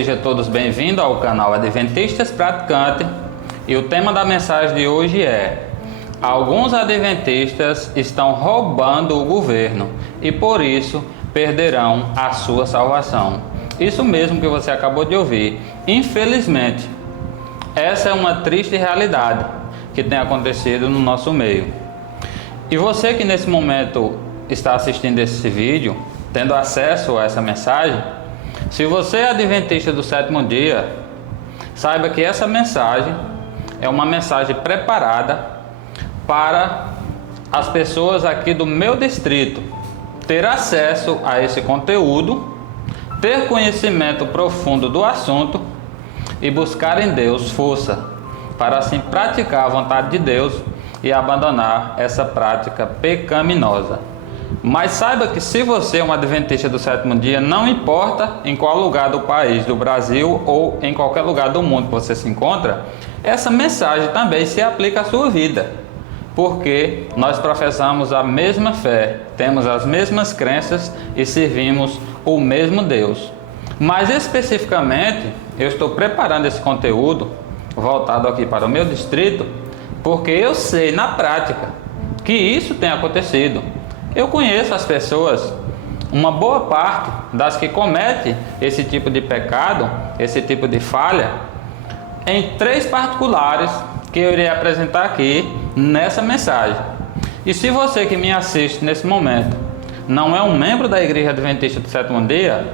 sejam todos bem-vindos ao canal Adventistas Praticante, e o tema da mensagem de hoje é: alguns adventistas estão roubando o governo e por isso perderão a sua salvação. Isso mesmo que você acabou de ouvir. Infelizmente, essa é uma triste realidade que tem acontecido no nosso meio. E você que nesse momento está assistindo esse vídeo, tendo acesso a essa mensagem, se você é adventista do sétimo dia, saiba que essa mensagem é uma mensagem preparada para as pessoas aqui do meu distrito ter acesso a esse conteúdo, ter conhecimento profundo do assunto e buscar em Deus força para assim praticar a vontade de Deus e abandonar essa prática pecaminosa. Mas saiba que se você é um adventista do sétimo dia, não importa em qual lugar do país, do Brasil ou em qualquer lugar do mundo que você se encontra, essa mensagem também se aplica à sua vida, porque nós professamos a mesma fé, temos as mesmas crenças e servimos o mesmo Deus. Mas especificamente, eu estou preparando esse conteúdo voltado aqui para o meu distrito, porque eu sei na prática que isso tem acontecido. Eu conheço as pessoas, uma boa parte das que comete esse tipo de pecado, esse tipo de falha, em três particulares que eu irei apresentar aqui nessa mensagem. E se você que me assiste nesse momento não é um membro da Igreja Adventista do sétimo dia,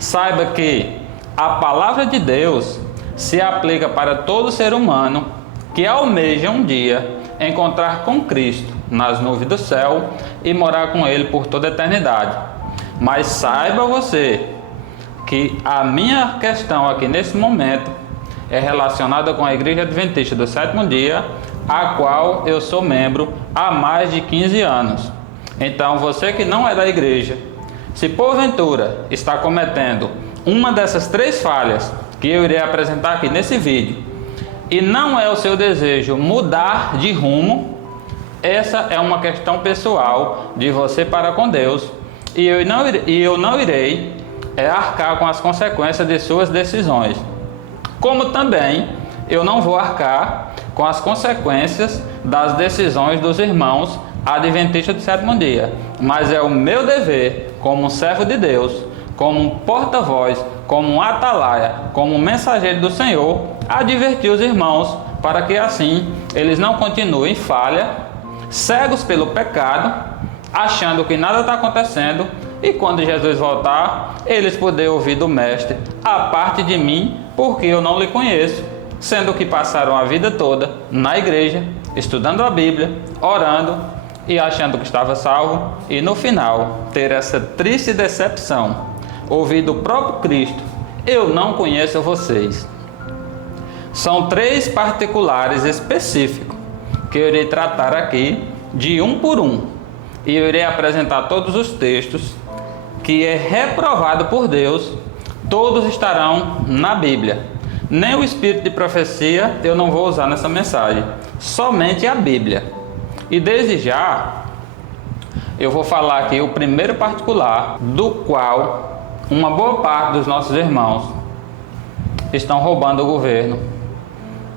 saiba que a palavra de Deus se aplica para todo ser humano que almeja um dia encontrar com Cristo nas nuvens do céu e morar com Ele por toda a eternidade. Mas saiba você que a minha questão aqui nesse momento é relacionada com a Igreja Adventista do sétimo dia, a qual eu sou membro há mais de 15 anos. Então você que não é da igreja, se porventura está cometendo uma dessas três falhas que eu irei apresentar aqui nesse vídeo, e não é o seu desejo mudar de rumo, essa é uma questão pessoal de você para com Deus, e eu não irei arcar com as consequências de suas decisões. Como também eu não vou arcar com as consequências das decisões dos irmãos adventistas do sétimo dia. Mas é o meu dever, como um servo de Deus, como um porta-voz, como um atalaia, como um mensageiro do Senhor, advertir os irmãos para que assim eles não continuem em falha, cegos pelo pecado, achando que nada está acontecendo, e quando Jesus voltar, eles poderem ouvir do Mestre: a parte de mim, porque eu não lhe conheço, sendo que passaram a vida toda na igreja, estudando a Bíblia, orando e achando que estava salvo, e no final ter essa triste decepção, ouvir do próprio Cristo: eu não conheço vocês. São três particulares específicos que eu irei tratar aqui de um por um, e eu irei apresentar todos os textos que é reprovado por Deus. Todos estarão na Bíblia. Nem o espírito de profecia eu não vou usar nessa mensagem, somente a Bíblia. E desde já eu vou falar aqui o primeiro particular, do qual uma boa parte dos nossos irmãos estão roubando o governo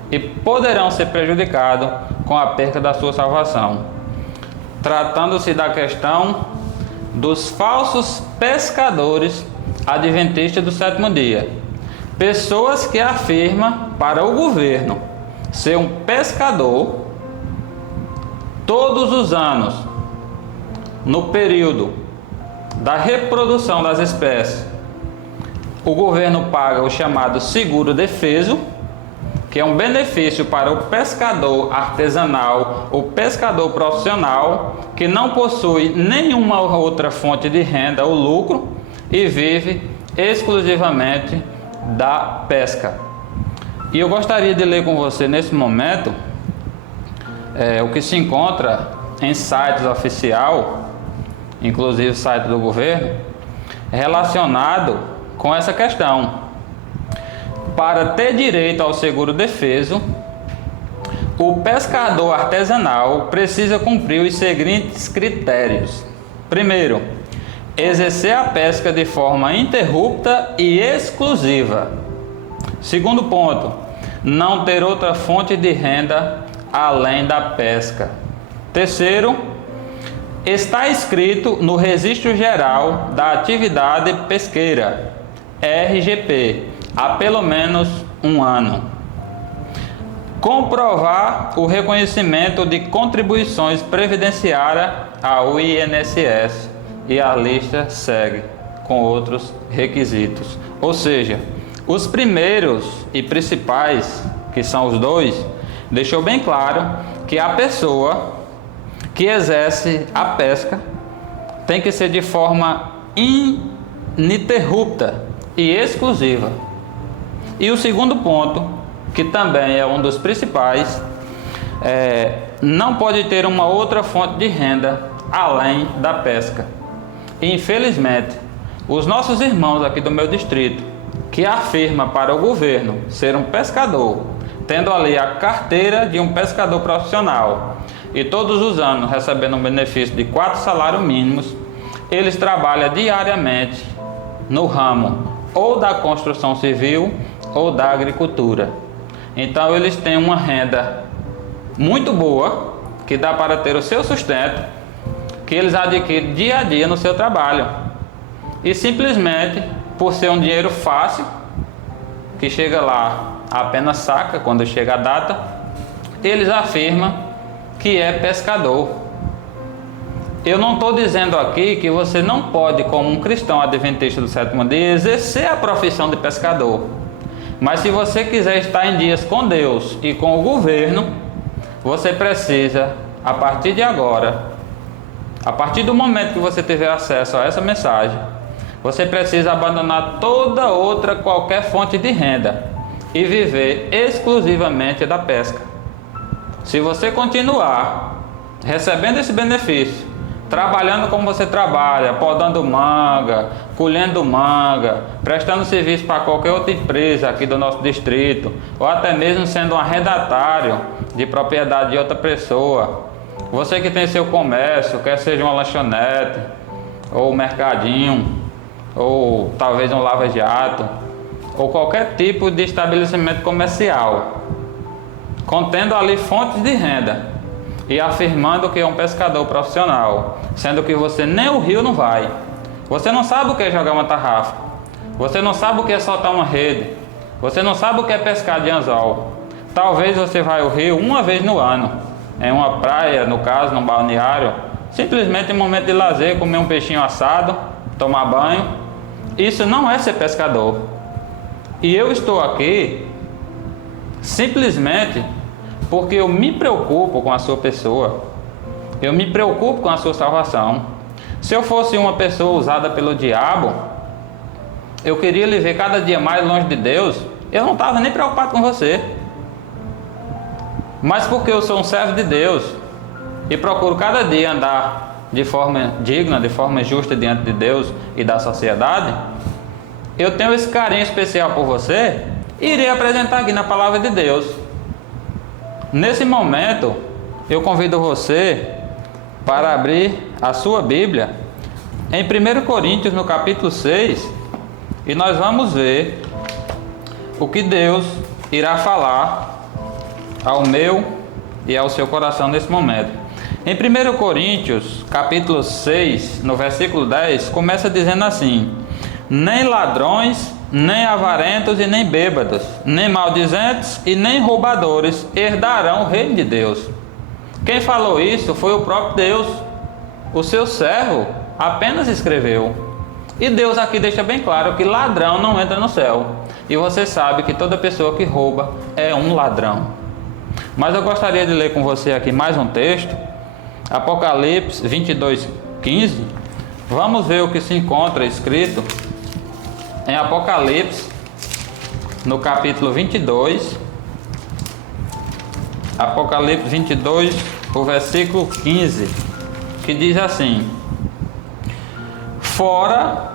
e poderão ser prejudicados com a perca da sua salvação. Tratando-se da questão dos falsos pescadores adventistas do sétimo dia. Pessoas que afirmam para o governo ser um pescador todos os anos, no período da reprodução das espécies. O governo paga o chamado seguro defeso, que é um benefício para o pescador artesanal, o pescador profissional, que não possui nenhuma outra fonte de renda ou lucro e vive exclusivamente da pesca. E eu gostaria de ler com você nesse momento o que se encontra em sites oficial, inclusive o site do governo, relacionado com essa questão. Para ter direito ao seguro defeso, o pescador artesanal precisa cumprir os seguintes critérios. Primeiro, exercer a pesca de forma ininterrupta e exclusiva. Segundo ponto, não ter outra fonte de renda além da pesca. Terceiro, está inscrito no Registro Geral da Atividade Pesqueira, RGP, há pelo menos um ano. Comprovar o reconhecimento de contribuições previdenciárias ao INSS, e a lista segue com outros requisitos. Ou seja, os primeiros e principais, que são os dois, deixou bem claro que a pessoa que exerce a pesca tem que ser de forma ininterrupta e exclusiva. E o segundo ponto, que também é um dos principais, não pode ter uma outra fonte de renda além da pesca. E, infelizmente, os nossos irmãos aqui do meu distrito, que afirma para o governo ser um pescador, tendo ali a carteira de um pescador profissional e todos os anos recebendo um benefício de 4 salários mínimos, eles trabalham diariamente no ramo ou da construção civil ou da agricultura. Então eles têm uma renda muito boa, que dá para ter o seu sustento, que eles adquirem dia a dia no seu trabalho. E simplesmente, por ser um dinheiro fácil, que chega lá, apenas saca quando chega a data, eles afirmam que é pescador. Eu não estou dizendo aqui que você não pode, como um cristão adventista do sétimo dia, exercer a profissão de pescador. Mas se você quiser estar em dias com Deus e com o governo, você precisa, a partir de agora, a partir do momento que você tiver acesso a essa mensagem, você precisa abandonar toda outra, qualquer fonte de renda e viver exclusivamente da pesca. Se você continuar recebendo esse benefício, trabalhando como você trabalha, podando manga, colhendo manga, prestando serviço para qualquer outra empresa aqui do nosso distrito, ou até mesmo sendo um arrendatário de propriedade de outra pessoa, você que tem seu comércio, quer seja uma lanchonete, ou um mercadinho, ou talvez um lava-jato, ou qualquer tipo de estabelecimento comercial, contendo ali fontes de renda, e afirmando que é um pescador profissional, sendo que você nem o rio não vai, você não sabe o que é jogar uma tarrafa, você não sabe o que é soltar uma rede, você não sabe o que é pescar de anzol. Talvez você vai ao rio uma vez no ano, em uma praia, no caso, num balneário, simplesmente em momento de lazer, comer um peixinho assado, tomar banho. Isso não é ser pescador. E eu estou aqui simplesmente porque eu me preocupo com a sua pessoa, eu me preocupo com a sua salvação. Se eu fosse uma pessoa usada pelo diabo, eu queria lhe ver cada dia mais longe de Deus, eu não estava nem preocupado com você. Mas porque eu sou um servo de Deus e procuro cada dia andar de forma digna, de forma justa diante de Deus e da sociedade, eu tenho esse carinho especial por você e irei apresentar aqui na palavra de Deus. Nesse momento, eu convido você para abrir a sua Bíblia em 1 Coríntios, no capítulo 6, e nós vamos ver o que Deus irá falar ao meu e ao seu coração nesse momento. Em 1 Coríntios, capítulo 6, no versículo 10, começa dizendo assim: nem ladrões, nem avarentos e nem bêbados, nem maldizentes e nem roubadores herdarão o reino de Deus. Quem falou isso foi o próprio Deus. O seu servo apenas escreveu. E Deus aqui deixa bem claro que ladrão não entra no céu. E você sabe que toda pessoa que rouba é um ladrão. Mas eu gostaria de ler com você aqui mais um texto. Apocalipse 22:15. Vamos ver o que se encontra escrito em Apocalipse, no capítulo 22. Apocalipse 22, o versículo 15, que diz assim: fora,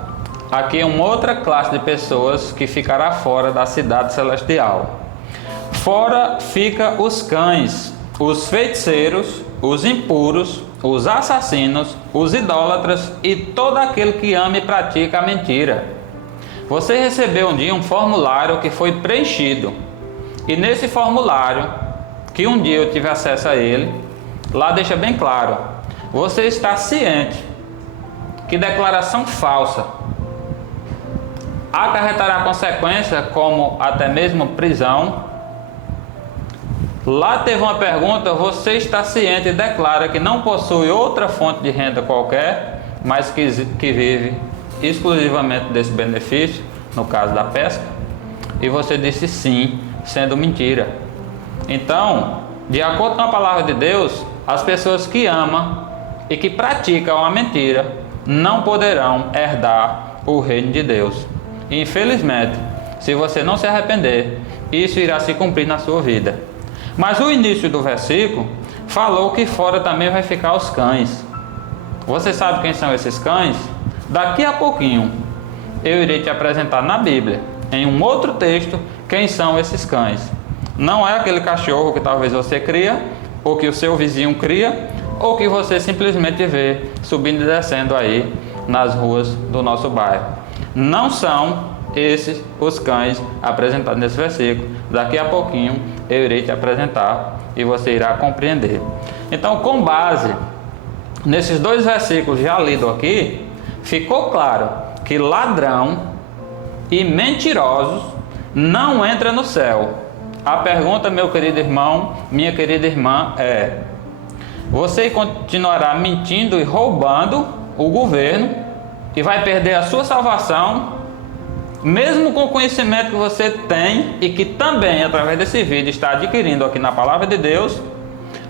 aqui é uma outra classe de pessoas que ficará fora da cidade celestial. Fora fica os cães, os feiticeiros, os impuros, os assassinos, os idólatras e todo aquele que ama e pratica a mentira. Você recebeu um dia um formulário que foi preenchido. E nesse formulário, que um dia eu tive acesso a ele, lá deixa bem claro: você está ciente que declaração falsa acarretará consequência como até mesmo prisão. Lá teve uma pergunta: você está ciente e declara que não possui outra fonte de renda qualquer, mas que vive exclusivamente desse benefício, no caso da pesca? E você disse sim, sendo mentira. Então, de acordo com a palavra de Deus, as pessoas que amam e que praticam a mentira não poderão herdar o reino de Deus. E, infelizmente, se você não se arrepender, isso irá se cumprir na sua vida. Mas o início do versículo falou que fora também vai ficar os cães. Você sabe quem são esses cães? Daqui a pouquinho eu irei te apresentar na Bíblia, em um outro texto, quem são esses cães. Não é aquele cachorro que talvez você cria, ou que o seu vizinho cria, ou que você simplesmente vê subindo e descendo aí nas ruas do nosso bairro. Não são esses os cães apresentados nesse versículo. Daqui a pouquinho eu irei te apresentar e você irá compreender. Então, com base nesses dois versículos já lidos aqui, ficou claro que ladrão e mentirosos não entram no céu. A pergunta, meu querido irmão, minha querida irmã, é: você continuará mentindo e roubando o governo e vai perder a sua salvação, mesmo com o conhecimento que você tem e que também, através desse vídeo, está adquirindo aqui na Palavra de Deus?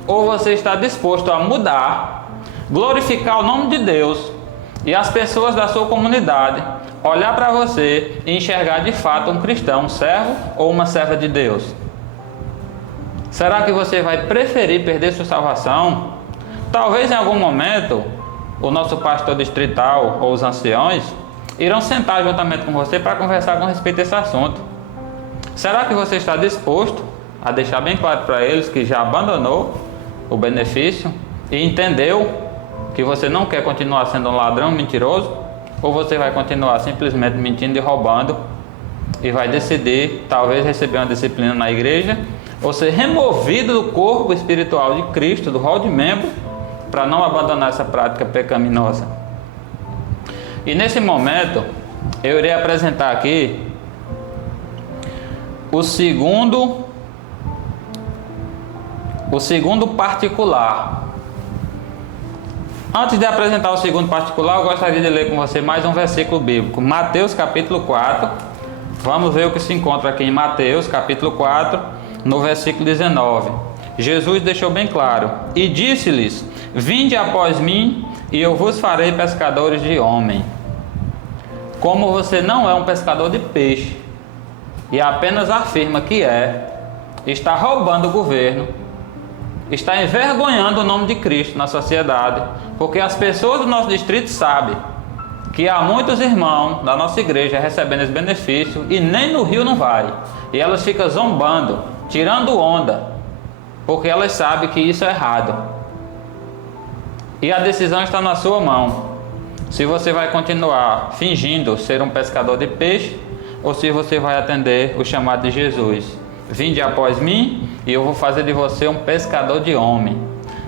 Ou você está disposto a mudar, glorificar o nome de Deus e as pessoas da sua comunidade olhar para você e enxergar de fato um cristão, um servo ou uma serva de Deus? Será que você vai preferir perder sua salvação? Talvez em algum momento o nosso pastor distrital ou os anciões irão sentar juntamente com você para conversar com respeito a esse assunto. Será que você está disposto a deixar bem claro para eles que já abandonou o benefício e entendeu que você não quer continuar sendo um ladrão mentiroso? Ou você vai continuar simplesmente mentindo e roubando e vai decidir talvez receber uma disciplina na igreja ou ser removido do corpo espiritual de Cristo, do rol de membro, para não abandonar essa prática pecaminosa? E nesse momento eu irei apresentar aqui o segundo particular. Antes de apresentar o segundo particular, eu gostaria de ler com você mais um versículo bíblico. Mateus capítulo 4. Vamos ver o que se encontra aqui em Mateus capítulo 4, no versículo 19. Jesus deixou bem claro: e disse-lhes: vinde após mim, e eu vos farei pescadores de homem. Como você não é um pescador de peixe, e apenas afirma que está roubando o governo, está envergonhando o nome de Cristo na sociedade, porque as pessoas do nosso distrito sabem que há muitos irmãos da nossa igreja recebendo esse benefício e nem no rio não vai, e elas ficam zombando, tirando onda, porque elas sabem que isso é errado. E a decisão está na sua mão, se você vai continuar fingindo ser um pescador de peixe ou se você vai atender o chamado de Jesus: vinde após mim e eu vou fazer de você um pescador de homem.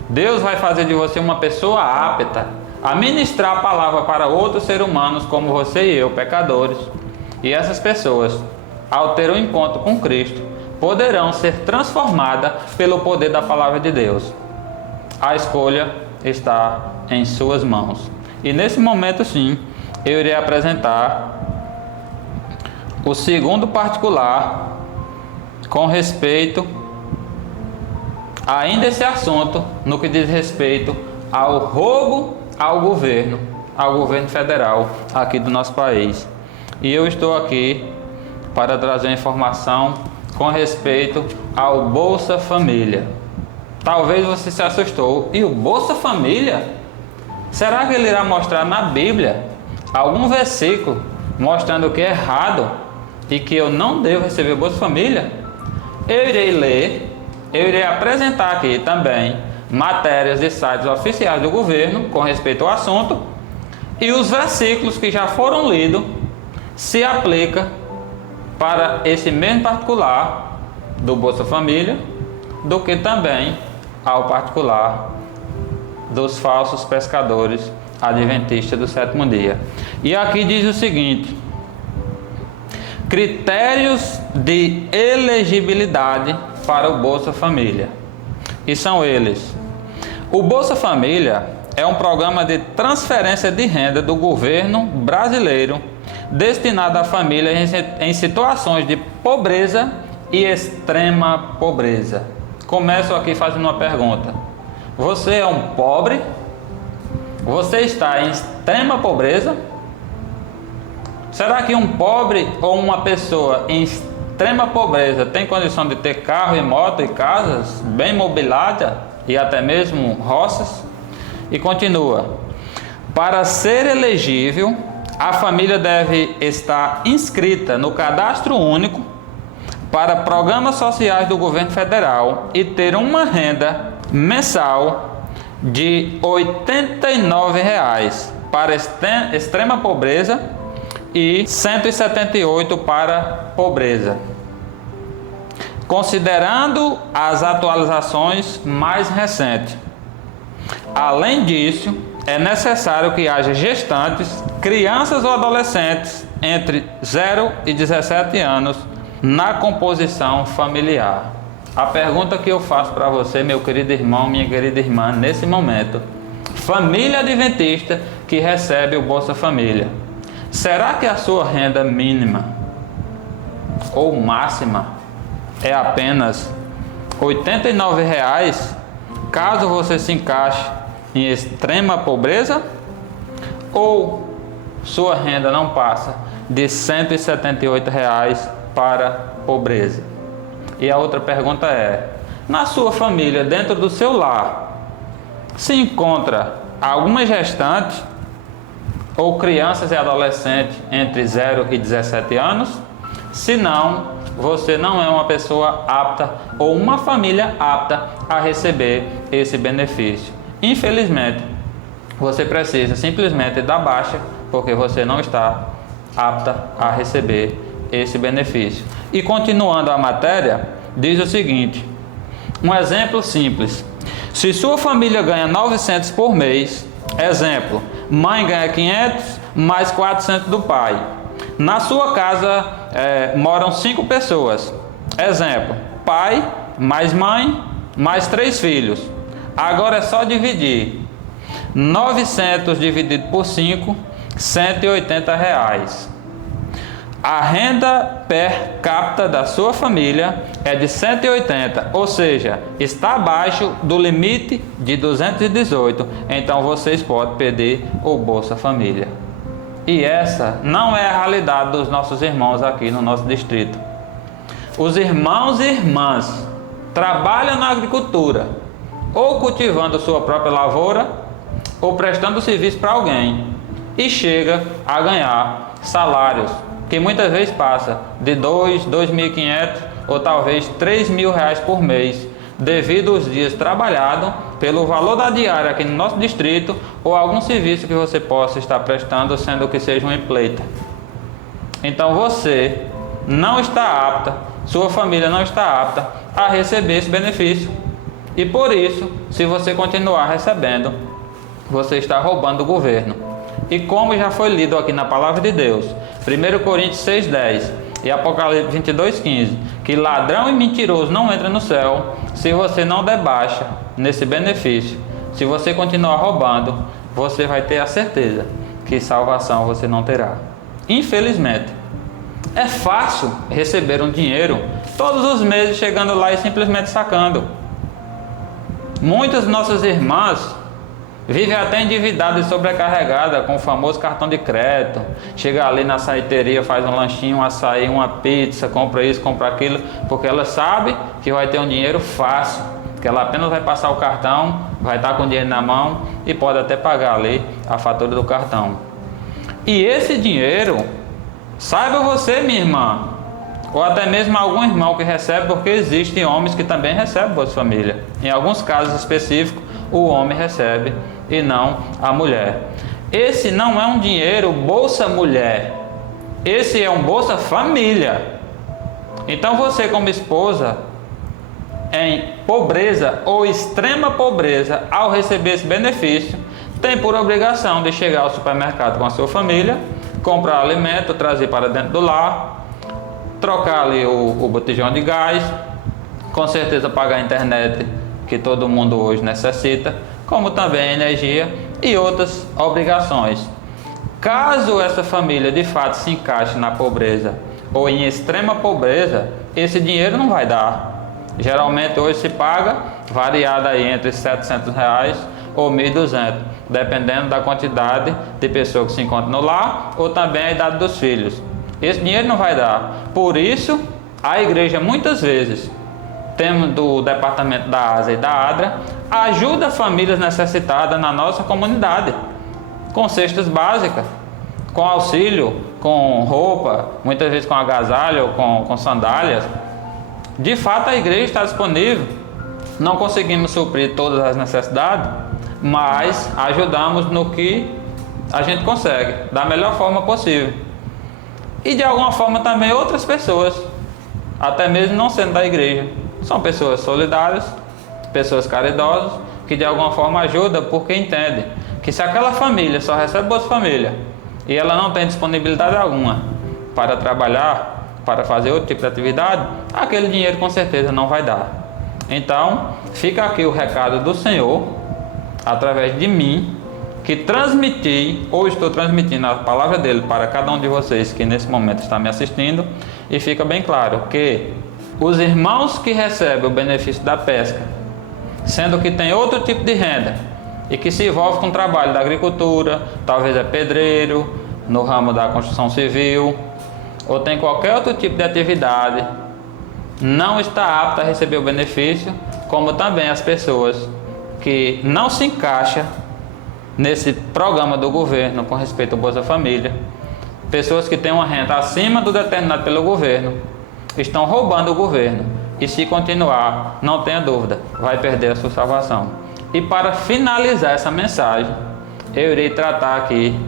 Deus vai fazer de você uma pessoa apta a ministrar a palavra para outros seres humanos como você e eu, pecadores. E essas pessoas, ao ter um encontro com Cristo, poderão ser transformadas pelo poder da palavra de Deus. A escolha está em suas mãos. E nesse momento, sim, eu irei apresentar o segundo particular com respeito ainda esse assunto, no que diz respeito ao roubo ao governo federal aqui do nosso país. E eu estou aqui para trazer informação com respeito ao Bolsa Família. Talvez você se assustou: e o Bolsa Família? Será que ele irá mostrar na Bíblia algum versículo mostrando que é errado e que eu não devo receber Bolsa Família? Eu irei ler, eu irei apresentar aqui também matérias de sites oficiais do governo com respeito ao assunto e os versículos que já foram lidos se aplica para esse mesmo particular do Bolsa Família do que também ao particular dos falsos pescadores adventistas do sétimo dia. E aqui diz o seguinte: critérios de elegibilidade para o Bolsa Família. E são eles: o Bolsa Família é um programa de transferência de renda do governo brasileiro destinado a famílias em situações de pobreza e extrema pobreza. Começo aqui fazendo uma pergunta: você é um pobre? Você está em extrema pobreza? Será que um pobre ou uma pessoa em extrema pobreza tem condição de ter carro e moto e casas bem mobiliadas e até mesmo roças? E continua: para ser elegível, a família deve estar inscrita no Cadastro Único para programas sociais do governo federal e ter uma renda mensal de R$ 89,00 para extrema pobreza e R$ 178 para pobreza, considerando as atualizações mais recentes. Além disso, é necessário que haja gestantes, crianças ou adolescentes entre 0 e 17 anos na composição familiar. A pergunta que eu faço para você, meu querido irmão, minha querida irmã, nesse momento: família adventista que recebe o Bolsa Família, será que a sua renda mínima ou máxima é apenas R$ 89,00, caso você se encaixe em extrema pobreza? Ou sua renda não passa de R$ 178,00 para pobreza? E a outra pergunta é: na sua família, dentro do seu lar, se encontra alguma gestante ou crianças e adolescentes entre 0 e 17 anos? Se não, você não é uma pessoa apta ou uma família apta a receber esse benefício. Infelizmente, você precisa simplesmente dar baixa, porque você não está apta a receber esse benefício. E continuando a matéria, diz o seguinte: um exemplo simples: se sua família ganha 900 por mês, exemplo, mãe ganha 500 mais 400 do pai. Na sua casa moram 5 pessoas, exemplo, pai mais mãe mais 3 filhos. Agora é só dividir 900 dividido por 5, R$ 180,00. A renda per capita da sua família é de 180, ou seja, está abaixo do limite de 218. Então vocês podem pedir o Bolsa Família. E essa não é a realidade dos nossos irmãos aqui no nosso distrito. Os irmãos e irmãs trabalham na agricultura, ou cultivando sua própria lavoura, ou prestando serviço para alguém, e chega a ganhar salários que muitas vezes passa de R$ 2.500 ou talvez R$ 3.000 por mês, devido aos dias trabalhados, pelo valor da diária aqui no nosso distrito, ou algum serviço que você possa estar prestando, sendo que seja um empleito. Então você não está apta, sua família não está apta a receber esse benefício. E por isso, se você continuar recebendo, você está roubando o governo. E como já foi lido aqui na Palavra de Deus, 1 Coríntios 6,10 e Apocalipse 22,15, que ladrão e mentiroso não entra no céu se você não der baixa nesse benefício. Se você continuar roubando, você vai ter a certeza que salvação você não terá. Infelizmente, é fácil receber um dinheiro todos os meses, chegando lá e simplesmente sacando. Muitas nossas irmãs vivem até endividadas e sobrecarregadas com o famoso cartão de crédito. Chega ali na saiteria, faz um lanchinho, um açaí, uma pizza, compra isso, compra aquilo, porque ela sabe que vai ter um dinheiro fácil, que ela apenas vai passar o cartão, vai estar com o dinheiro na mão e pode até pagar ali a fatura do cartão. E esse dinheiro, saiba você, minha irmã, ou até mesmo algum irmão que recebe, porque existem homens que também recebem Bolsa Família. Em alguns casos específicos, o homem recebe e não a mulher. Esse não é um dinheiro Bolsa Mulher. Esse é um Bolsa Família. Então você, como esposa em pobreza ou extrema pobreza, ao receber esse benefício, tem por obrigação de chegar ao supermercado com a sua família, comprar alimento, trazer para dentro do lar, trocar ali o botijão de gás, com certeza pagar a internet que todo mundo hoje necessita, como também a energia e outras obrigações. Caso essa família de fato se encaixe na pobreza ou em extrema pobreza, esse dinheiro não vai dar. Geralmente hoje se paga variada aí entre R$700 ou R$1.200, dependendo da quantidade de pessoas que se encontram no lar ou também a idade dos filhos. Esse dinheiro não vai dar. Por isso, a igreja muitas vezes, temos do departamento da ASA e da ADRA, ajuda famílias necessitadas na nossa comunidade, com cestas básicas, com auxílio, com roupa, muitas vezes com agasalho, com sandálias. De fato, a igreja está disponível. Não conseguimos suprir todas as necessidades, mas ajudamos no que a gente consegue, da melhor forma possível. E de alguma forma também outras pessoas, até mesmo não sendo da igreja, são pessoas solidárias, pessoas caridosas, que de alguma forma ajudam porque entendem que se aquela família só recebe Bolsa Família e ela não tem disponibilidade alguma para trabalhar, para fazer outro tipo de atividade, aquele dinheiro com certeza não vai dar. Então, fica aqui o recado do Senhor, através de mim, que transmiti, ou estou transmitindo a palavra dele para cada um de vocês que nesse momento está me assistindo, e fica bem claro que os irmãos que recebem o benefício da pesca, sendo que tem outro tipo de renda, e que se envolve com o trabalho da agricultura, talvez é pedreiro, no ramo da construção civil, ou tem qualquer outro tipo de atividade, não está apto a receber o benefício, como também as pessoas que não se encaixam nesse programa do governo com respeito ao Bolsa Família, pessoas que têm uma renda acima do determinado pelo governo, estão roubando o governo, e se continuar, não tenha dúvida, vai perder a sua salvação. E para finalizar essa mensagem, eu irei tratar aqui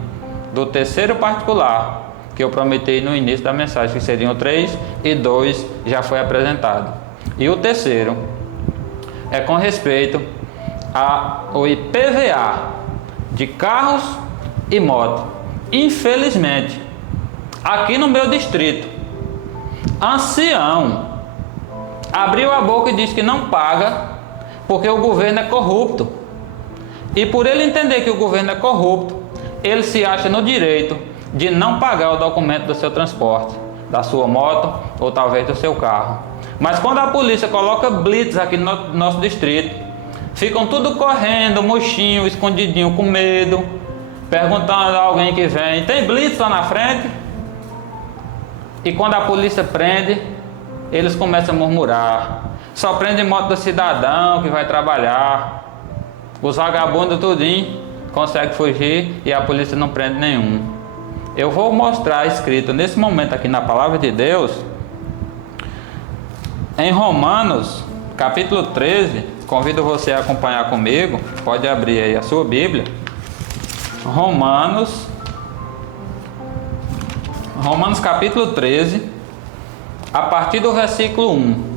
do terceiro particular, que eu prometi no início da mensagem, que seriam 3 e 2 já foi apresentado. E o terceiro é com respeito ao IPVA de carros e motos. Infelizmente, aqui no meu distrito, ancião abriu a boca e disse que não paga porque o governo é corrupto. E por ele entender que o governo é corrupto, ele se acha no direito de não pagar o documento do seu transporte, da sua moto ou talvez do seu carro. Mas quando a polícia coloca blitz aqui no nosso distrito, ficam tudo correndo, murchinho, escondidinho, com medo, perguntando a alguém que vem: tem blitz lá na frente? E quando a polícia prende, eles começam a murmurar: só prende moto do cidadão que vai trabalhar. Os vagabundos tudinho conseguem fugir e a polícia não prende nenhum. Eu vou mostrar escrito nesse momento aqui na palavra de Deus, em Romanos, capítulo 13, convido você a acompanhar comigo, pode abrir aí a sua Bíblia. Romanos capítulo 13, a partir do versículo 1.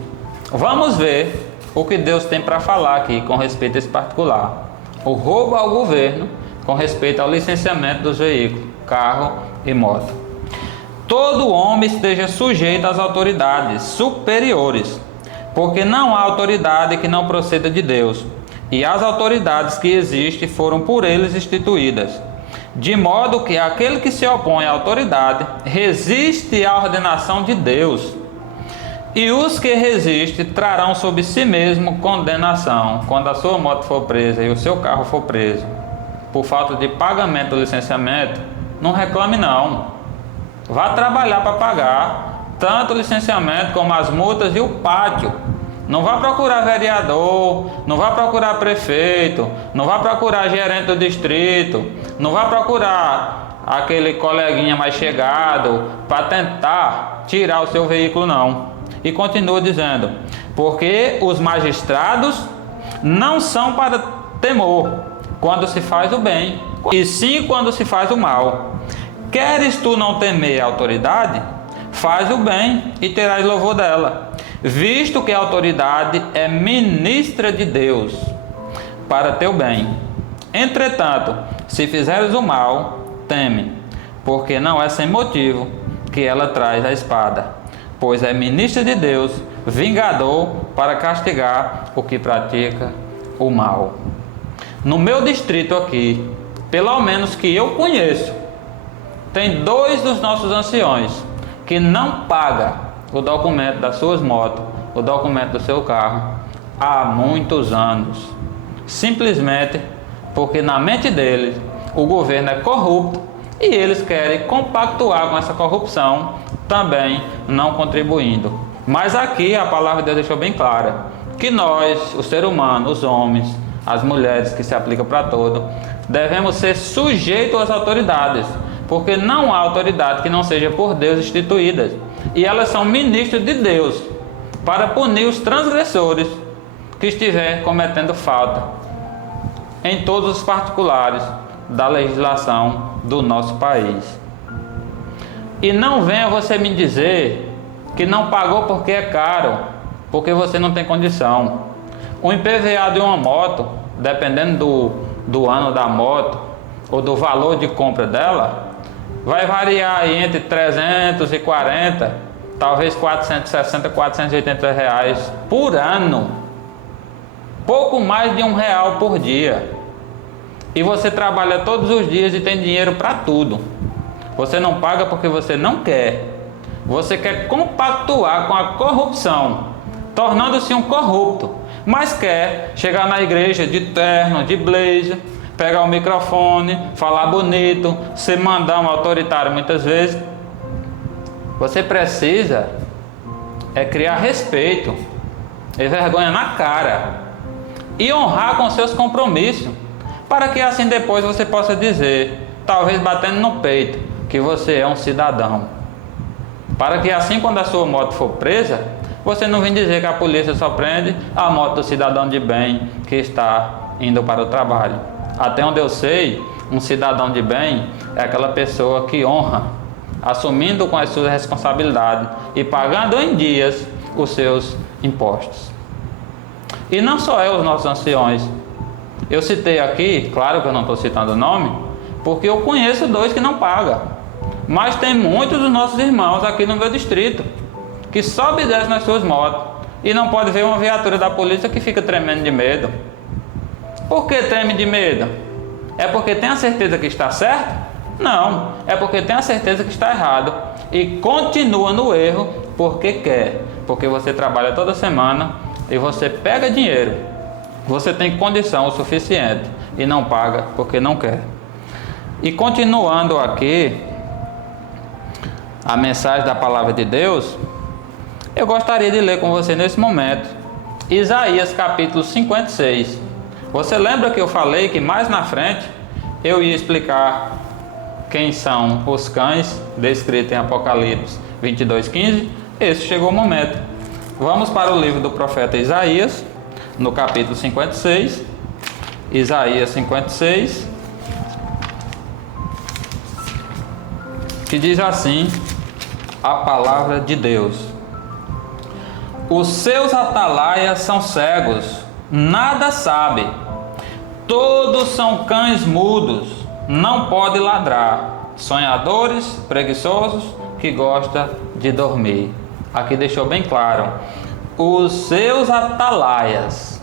Vamos ver o que Deus tem para falar aqui com respeito a esse particular. O roubo ao governo com respeito ao licenciamento dos veículos, carro e moto. Todo homem esteja sujeito às autoridades superiores, porque não há autoridade que não proceda de Deus, e as autoridades que existem foram por eles instituídas, de modo que aquele que se opõe à autoridade resiste à ordenação de Deus, e os que resistem trarão sobre si mesmo condenação, quando a sua moto for presa e o seu carro for preso, por falta de pagamento do licenciamento. Não reclame não, vá trabalhar para pagar tanto o licenciamento como as multas e o pátio. Não vá procurar vereador, não vá procurar prefeito, não vá procurar gerente do distrito, não vá procurar aquele coleguinha mais chegado para tentar tirar o seu veículo não. E continua dizendo: porque os magistrados não são para temor quando se faz o bem, e sim quando se faz o mal. Queres tu não temer a autoridade? Faz o bem e terás louvor dela, visto que a autoridade é ministra de Deus para teu bem. Entretanto, se fizeres o mal, teme, porque não é sem motivo que ela traz a espada, pois é ministra de Deus, vingador para castigar o que pratica o mal. No meu distrito aqui, pelo menos que eu conheço, tem 2 dos nossos anciões que não pagam o documento das suas motos, o documento do seu carro, há muitos anos. Simplesmente porque na mente deles o governo é corrupto e eles querem compactuar com essa corrupção, também não contribuindo. Mas aqui a palavra de Deus deixou bem clara que nós, o ser humano, os homens, as mulheres, que se aplica para todo, devemos ser sujeitos às autoridades, porque não há autoridade que não seja por Deus instituídas, e elas são ministros de Deus para punir os transgressores que estiver cometendo falta em todos os particulares da legislação do nosso país. E não venha você me dizer que não pagou porque é caro, porque você não tem condição. O IPVA de uma moto, dependendo do ano da moto ou do valor de compra dela, vai variar aí entre 340, talvez 460, 480 reais por ano. Pouco mais de R$1 por dia. E você trabalha todos os dias e tem dinheiro para tudo. Você não paga porque você não quer. Você quer compactuar com a corrupção, tornando-se um corrupto. Mas quer chegar na igreja de terno, de blazer, pegar o microfone, falar bonito, ser mandão autoritário muitas vezes. Você precisa criar respeito e vergonha na cara e honrar com seus compromissos, para que assim depois você possa dizer, talvez batendo no peito, que você é um cidadão. Para que assim, quando a sua moto for presa, você não vem dizer que a polícia só prende a moto do cidadão de bem que está indo para o trabalho. Até onde eu sei, um cidadão de bem é aquela pessoa que honra, assumindo com as suas responsabilidades e pagando em dias os seus impostos. E não só os nossos anciões. Eu citei aqui, claro que eu não estou citando o nome, porque eu conheço 2 que não pagam. Mas tem muitos dos nossos irmãos aqui no meu distrito que sobe e desce nas suas motos e não pode ver uma viatura da polícia que fica tremendo de medo. Por que treme de medo? É porque tem a certeza que está certo? Não, é porque tem a certeza que está errado e continua no erro porque quer, porque você trabalha toda semana e você pega dinheiro, você tem condição o suficiente e não paga porque não quer. E continuando aqui a mensagem da palavra de Deus, eu gostaria de ler com você nesse momento Isaías capítulo 56. Você lembra que eu falei que mais na frente eu ia explicar quem são os cães descritos em Apocalipse 22:15? Esse chegou o momento. Vamos para o livro do profeta Isaías, no capítulo 56, Isaías 56, que diz assim a palavra de Deus: os seus atalaias são cegos, nada sabe, todos são cães mudos, não pode ladrar, sonhadores, preguiçosos, que gostam de dormir. Aqui deixou bem claro, os seus atalaias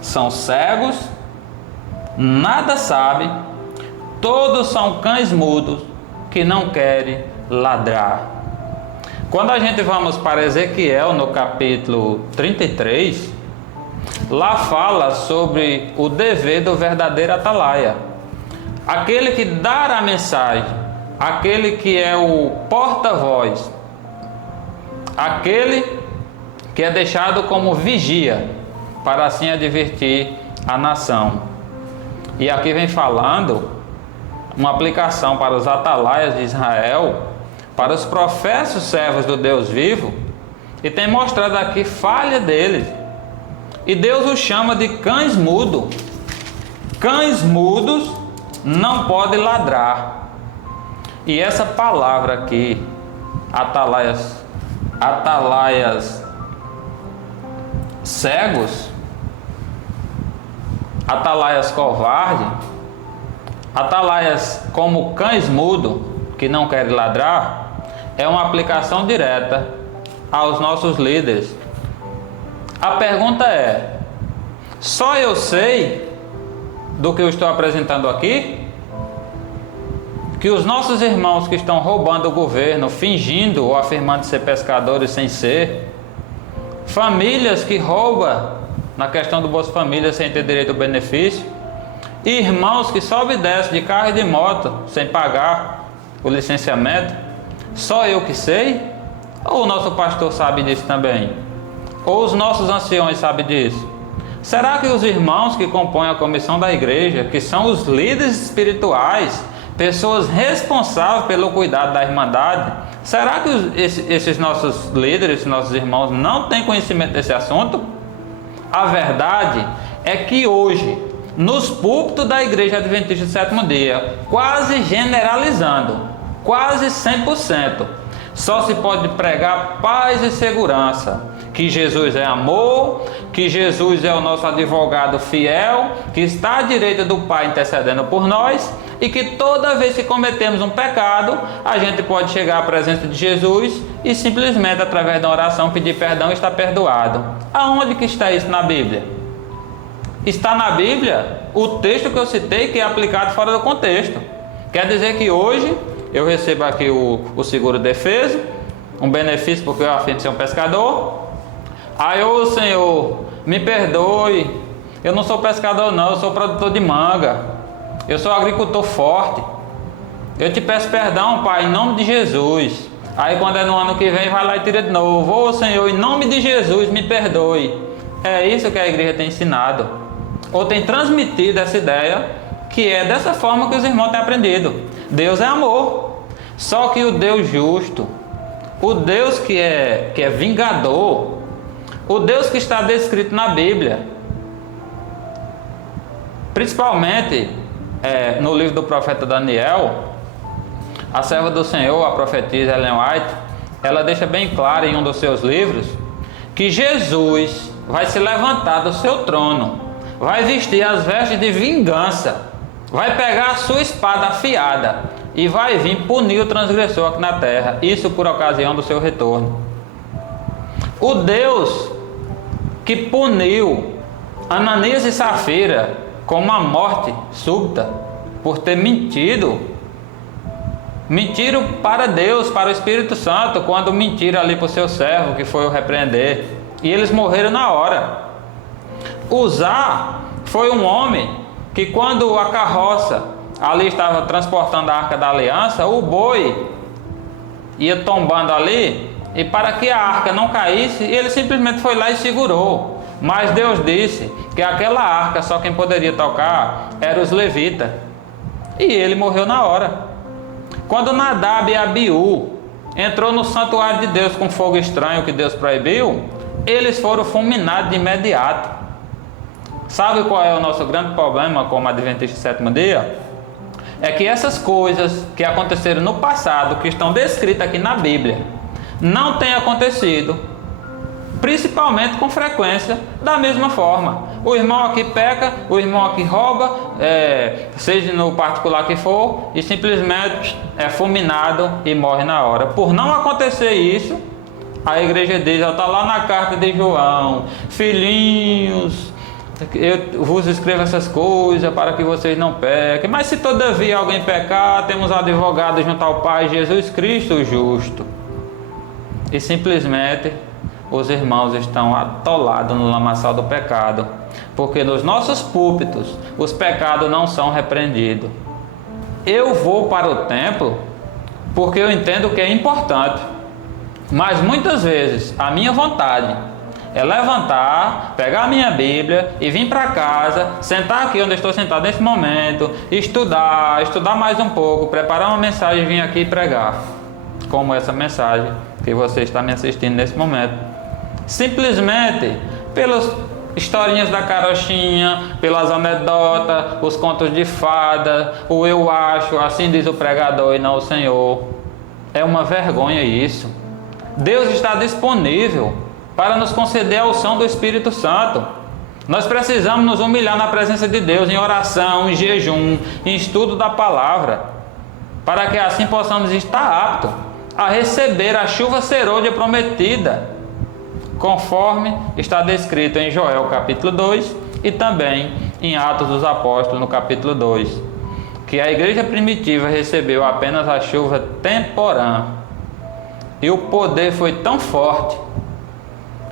são cegos, nada sabe, todos são cães mudos, que não querem ladrar. Quando a gente vamos para Ezequiel no capítulo 33, lá fala sobre o dever do verdadeiro atalaia, aquele que dá a mensagem, aquele que é o porta-voz, aquele que é deixado como vigia, para assim advertir a nação. E aqui vem falando uma aplicação para os atalaias de Israel, para os professos servos do Deus vivo, e tem mostrado aqui falha deles. E Deus os chama de cães mudos. Cães mudos não podem ladrar. E essa palavra aqui, atalaias cegos, atalaias covarde, atalaias como cães mudos que não querem ladrar, é uma aplicação direta aos nossos líderes. A pergunta é: só eu sei do que eu estou apresentando aqui? Que os nossos irmãos que estão roubando o governo, fingindo ou afirmando ser pescadores sem ser, famílias que roubam na questão do Bolsa Família sem ter direito ao benefício, irmãos que sobe e desce de carro e de moto sem pagar o licenciamento, só eu que sei? Ou o nosso pastor sabe disso também? Ou os nossos anciões sabem disso? Será que os irmãos que compõem a comissão da igreja, que são os líderes espirituais, pessoas responsáveis pelo cuidado da irmandade, será que esses nossos líderes, esses nossos irmãos não têm conhecimento desse assunto? A verdade é que hoje, nos púlpitos da Igreja Adventista do Sétimo Dia, quase generalizando, quase 100%, só se pode pregar paz e segurança, que Jesus é amor, que Jesus é o nosso advogado fiel, que está à direita do Pai intercedendo por nós, e que toda vez que cometemos um pecado, a gente pode chegar à presença de Jesus e simplesmente através da oração pedir perdão e estar perdoado. Aonde que está isso na Bíblia? Está na Bíblia o texto que eu citei, que é aplicado fora do contexto. Quer dizer que hoje eu recebo aqui o seguro-defeso, um benefício porque eu afirmo ser um pescador. Aí, ô Senhor, me perdoe, eu não sou pescador não, eu sou produtor de manga, eu sou agricultor forte, eu te peço perdão, Pai, em nome de Jesus. Aí quando é no ano que vem, vai lá e tira de novo. Ô Senhor, em nome de Jesus, me perdoe. É isso que a igreja tem ensinado, ou tem transmitido essa ideia, que é dessa forma que os irmãos têm aprendido. Deus é amor, só que o Deus justo, o Deus que é vingador, o Deus que está descrito na Bíblia, principalmente no livro do profeta Daniel, a serva do Senhor, a profetisa Ellen White, ela deixa bem claro em um dos seus livros que Jesus vai se levantar do seu trono, vai vestir as vestes de vingança, vai pegar a sua espada afiada e vai vir punir o transgressor aqui na terra, isso por ocasião do seu retorno. O Deus que puniu Ananias e Safira com uma morte súbita por ter mentiram para Deus, para o Espírito Santo, quando mentiram ali para o seu servo que foi o repreender, e eles morreram na hora. Uzá foi um homem que, quando a carroça ali estava transportando a Arca da Aliança, o boi ia tombando ali, e para que a arca não caísse, ele simplesmente foi lá e segurou. Mas Deus disse que aquela arca só quem poderia tocar eram os levitas, e ele morreu na hora. Quando Nadab e Abiú entrou no santuário de Deus com fogo estranho que Deus proibiu, eles foram fulminados de imediato. Sabe qual é o nosso grande problema como Adventista do Sétimo Dia? É que essas coisas que aconteceram no passado, que estão descritas aqui na Bíblia, não têm acontecido, principalmente com frequência, da mesma forma. O irmão aqui peca, o irmão aqui rouba, seja no particular que for, e simplesmente é fulminado e morre na hora. Por não acontecer isso, a igreja diz, está lá na carta de João: filhinhos, eu vos escrevo essas coisas para que vocês não pequem. Mas se todavia alguém pecar, temos advogado junto ao Pai, Jesus Cristo o justo. E simplesmente os irmãos estão atolados no lamaçal do pecado, porque nos nossos púlpitos os pecados não são repreendidos. Eu vou para o templo porque eu entendo que é importante, mas muitas vezes a minha vontade é levantar, pegar a minha Bíblia e vir para casa, sentar aqui onde eu estou sentado nesse momento, estudar mais um pouco, preparar uma mensagem e vir aqui pregar, como essa mensagem que você está me assistindo nesse momento. Simplesmente Historinhas da carochinha, pelas anedotas, os contos de fada, o eu acho, assim diz o pregador e não o Senhor. É uma vergonha isso. Deus está disponível para nos conceder a unção do Espírito Santo. Nós precisamos nos humilhar na presença de Deus em oração, em jejum, em estudo da palavra, para que assim possamos estar aptos a receber a chuva serôdia prometida, conforme está descrito em Joel capítulo 2 e também em Atos dos Apóstolos no capítulo 2, que a igreja primitiva recebeu apenas a chuva temporã, e o poder foi tão forte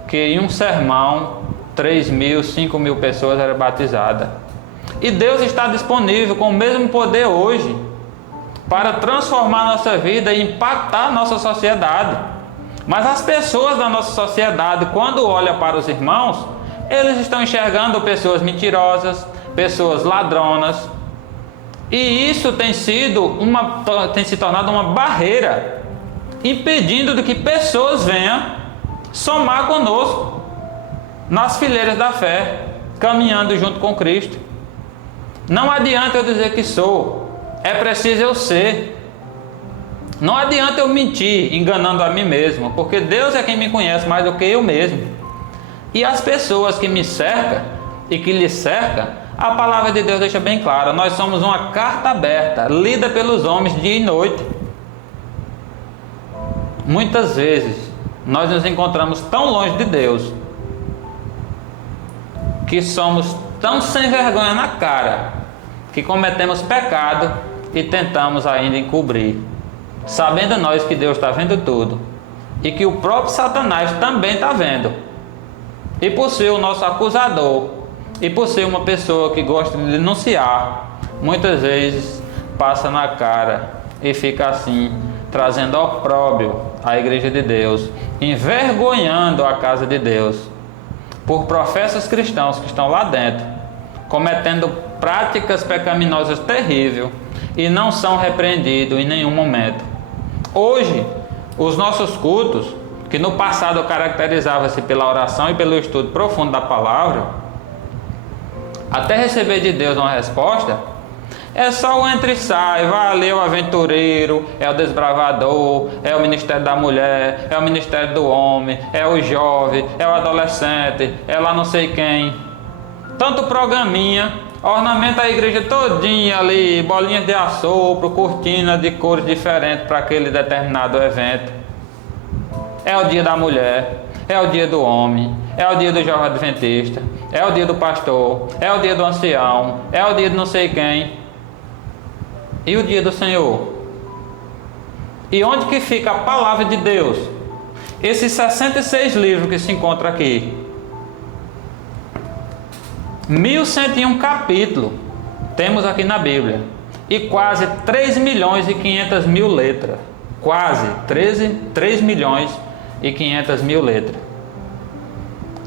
que em um sermão 3.000, 5.000 pessoas eram batizadas. E Deus está disponível com o mesmo poder hoje para transformar nossa vida e impactar nossa sociedade. Mas as pessoas da nossa sociedade, quando olham para os irmãos, eles estão enxergando pessoas mentirosas, pessoas ladronas, e isso tem se tornado uma barreira, impedindo de que pessoas venham somar conosco nas fileiras da fé, caminhando junto com Cristo. Não adianta eu dizer que sou, é preciso eu ser. Não adianta eu mentir, enganando a mim mesmo, porque Deus é quem me conhece mais do que eu mesmo. E as pessoas que me cercam e que lhe cercam, a palavra de Deus deixa bem clara: nós somos uma carta aberta, lida pelos homens dia e noite. Muitas vezes nós nos encontramos tão longe de Deus, que somos tão sem vergonha na cara, que cometemos pecado e tentamos ainda encobrir, sabendo nós que Deus está vendo tudo e que o próprio Satanás também está vendo. E por ser o nosso acusador, e por ser uma pessoa que gosta de denunciar, muitas vezes passa na cara e fica assim, trazendo opróbrio à igreja de Deus, envergonhando a casa de Deus, por professos cristãos que estão lá dentro, cometendo práticas pecaminosas terríveis e não são repreendidos em nenhum momento. Hoje, os nossos cultos, que no passado caracterizavam-se pela oração e pelo estudo profundo da palavra, até receber de Deus uma resposta, é só o entra e sai, vai ali o aventureiro, é o desbravador, é o ministério da mulher, é o ministério do homem, é o jovem, é o adolescente, é lá não sei quem. Tanto programinha, ornamenta a igreja todinha ali, bolinhas de assopro, cortina de cores diferentes para aquele determinado evento. É o dia da mulher, é o dia do homem, é o dia do jovem adventista, é o dia do pastor, é o dia do ancião, é o dia de não sei quem. E o dia do Senhor? E onde que fica a palavra de Deus? Esses 66 livros que se encontram aqui, 1101 capítulos temos aqui na Bíblia, e quase 3.500.000 letras. Quase 3.500.000 letras.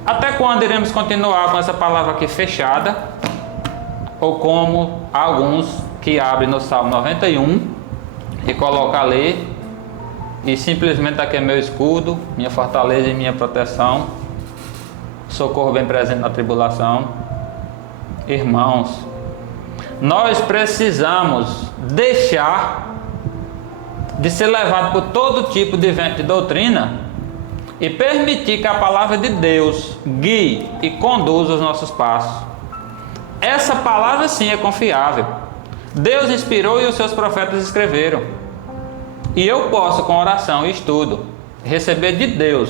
Até quando iremos continuar com essa palavra aqui fechada? Ou como alguns que abrem no Salmo 91 e colocam ali, e simplesmente aqui é meu escudo, minha fortaleza e minha proteção, socorro bem presente na tribulação. Irmãos, nós precisamos deixar de ser levado por todo tipo de vento de doutrina e permitir que a palavra de Deus guie e conduza os nossos passos. Essa palavra sim é confiável. Deus inspirou e os seus profetas escreveram. E eu posso, com oração e estudo, receber de Deus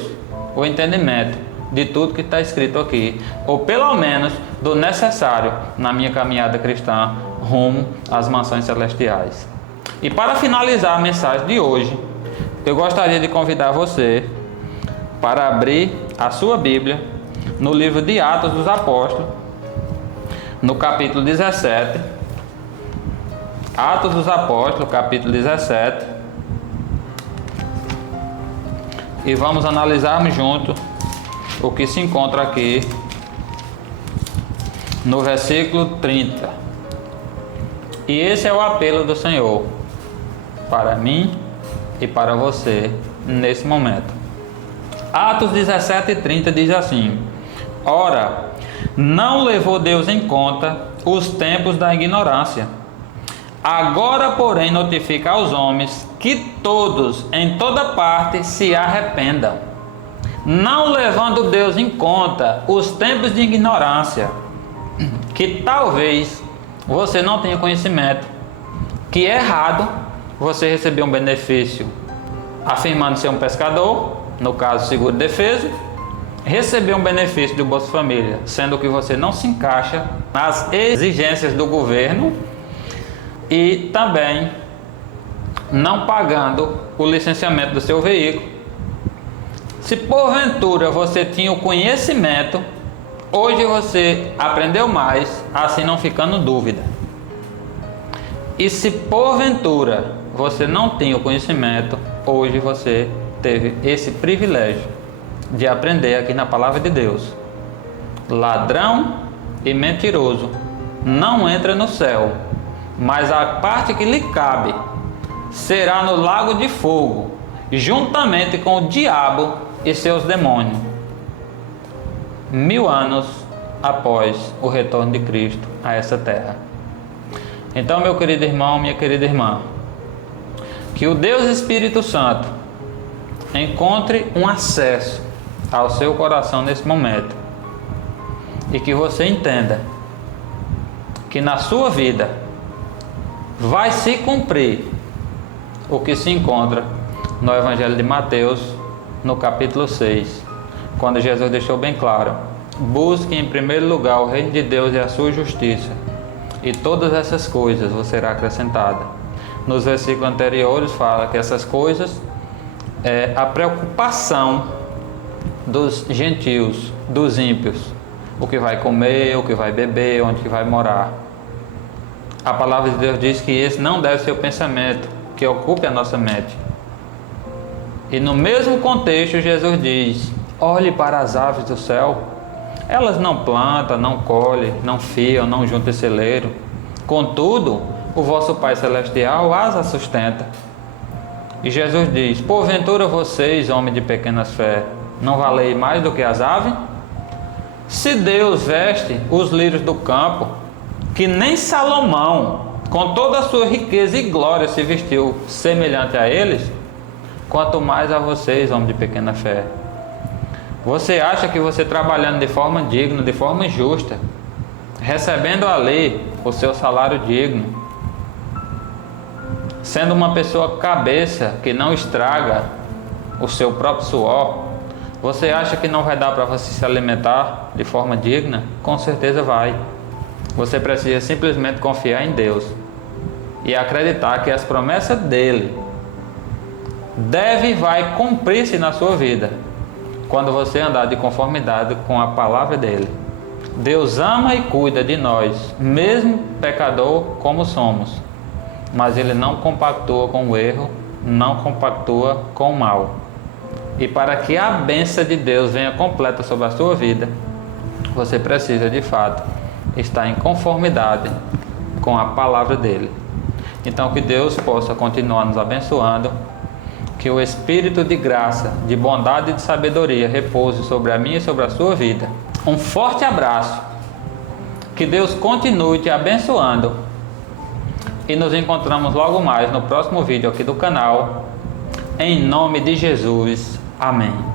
o entendimento de tudo que está escrito aqui, ou pelo menos do necessário na minha caminhada cristã rumo às mansões celestiais. E para finalizar a mensagem de hoje, eu gostaria de convidar você para abrir a sua Bíblia no livro de Atos dos Apóstolos, no capítulo 17. Atos dos Apóstolos, capítulo 17. E vamos analisarmos junto o que se encontra aqui no versículo 30. E esse é o apelo do Senhor para mim e para você nesse momento. Atos 17:30 diz assim: Ora, Não levou Deus em conta os tempos da ignorância. Agora, porém, notifica aos homens que todos, em toda parte, se arrependam. Não levando Deus em conta os tempos de ignorância, que talvez você não tenha conhecimento, que é errado você receber um benefício afirmando ser um pescador, no caso seguro-defeso, receber um benefício do Bolsa Família, sendo que você não se encaixa nas exigências do governo e também não pagando o licenciamento do seu veículo. Se porventura você tinha o conhecimento, hoje você aprendeu mais, assim não ficando dúvida. E se porventura você não tinha o conhecimento, hoje você teve esse privilégio de aprender aqui na palavra de Deus. Ladrão e mentiroso não entra no céu, mas a parte que lhe cabe será no lago de fogo, juntamente com o diabo e seus demônios, 1000 anos após o retorno de Cristo a essa terra. Então, meu querido irmão, minha querida irmã, que o Deus Espírito Santo encontre um acesso ao seu coração nesse momento e que você entenda que na sua vida vai se cumprir o que se encontra no Evangelho de Mateus, no capítulo 6, quando Jesus deixou bem claro: busque em primeiro lugar o reino de Deus e a sua justiça, e todas essas coisas vos será acrescentada. Nos versículos anteriores fala que essas coisas é a preocupação dos gentios, dos ímpios, o que vai comer, o que vai beber, onde que vai morar. A palavra de Deus diz que esse não deve ser o pensamento que ocupe a nossa mente. E no mesmo contexto Jesus diz: olhe para as aves do céu, elas não plantam, não colhem, não fiam, não juntam celeiro, contudo o vosso Pai Celestial as sustenta. E Jesus diz: porventura vocês, homens de pequena fé, não valeis mais do que as aves? Se Deus veste os lírios do campo, que nem Salomão, com toda a sua riqueza e glória, se vestiu semelhante a eles, quanto mais a vocês, homens de pequena fé. Você acha que você trabalhando de forma digna, de forma justa, recebendo ali o seu salário digno, sendo uma pessoa cabeça que não estraga o seu próprio suor, você acha que não vai dar para você se alimentar de forma digna? Com certeza vai. Você precisa simplesmente confiar em Deus e acreditar que as promessas dele deve e vai cumprir-se na sua vida quando você andar de conformidade com a palavra dele. Deus ama e cuida de nós, mesmo pecador como somos, mas ele não compactua com o erro, não compactua com o mal. E para que a bênção de Deus venha completa sobre a sua vida, você precisa de fato estar em conformidade com a palavra dele. Então que Deus possa continuar nos abençoando, que o Espírito de graça, de bondade e de sabedoria repouse sobre a minha e sobre a sua vida. Um forte abraço, que Deus continue te abençoando e nos encontramos logo mais no próximo vídeo aqui do canal, em nome de Jesus, amém.